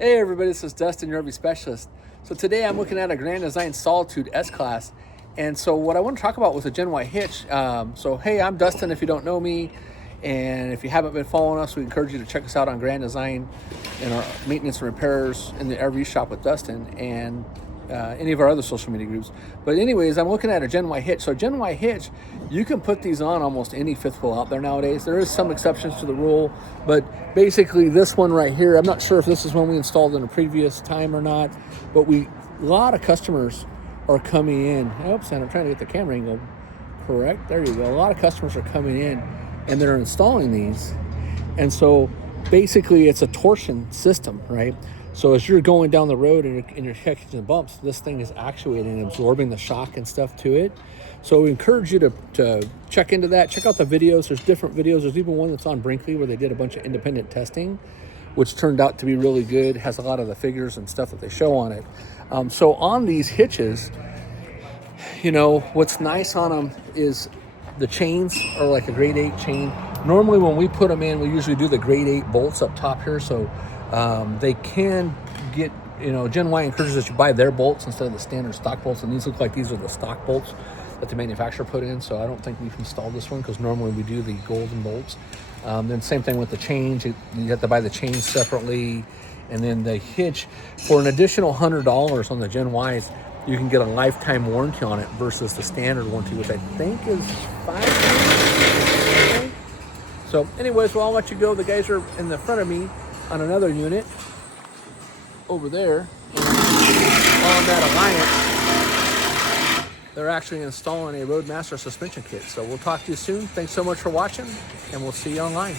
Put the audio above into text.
Hey everybody, this is Dustin, your RV specialist. So today I'm looking at a Grand Design Solitude S-Class. And so what I want to talk about was a Gen Y hitch. Hey, I'm Dustin if you don't know me. And if you haven't been following us, we encourage you to check us out on Grand Design and our maintenance and repairs in the RV shop with Dustin and any of our other social media groups. But anyways, I'm looking at a Gen Y hitch. So Gen Y hitch, you can put these on almost any fifth wheel out there nowadays. There is some exceptions to the rule, but basically this one right here, I'm not sure if this is one we installed in a previous time or not, but a lot of customers are coming in. Oops, and I'm trying to get the camera angle correct. There you go. A lot of customers are coming in and they're installing these. And so basically it's a torsion system, right? So as you're going down the road and you're catching the bumps, this thing is actuating and absorbing the shock and stuff to it. So we encourage you to check into that. Check out the videos. There's different videos. There's even one that's on Brinkley where they did a bunch of independent testing, which turned out to be really good. It has a lot of the figures and stuff that they show on it. So on these hitches, you know, what's nice on them is the chains are like a grade 8 chain. Normally when we put them in, we usually do the grade 8 bolts up top here. So they can get, you know, Gen Y encourages that you buy their bolts instead of the standard stock bolts. And these look like these are the stock bolts that the manufacturer put in. So I don't think we've installed this one because normally we do the golden bolts. Then same thing with the chains. You have to buy the chains separately. And then the hitch, for an additional $100 on the Gen Ys, you can get a lifetime warranty on it versus the standard warranty, which I think is 5 years. So anyways, well, I'll let you go. The guys are in the front of me on another unit over there. And on that Alliance, they're actually installing a Roadmaster suspension kit. So we'll talk to you soon. Thanks so much for watching, and we'll see you online.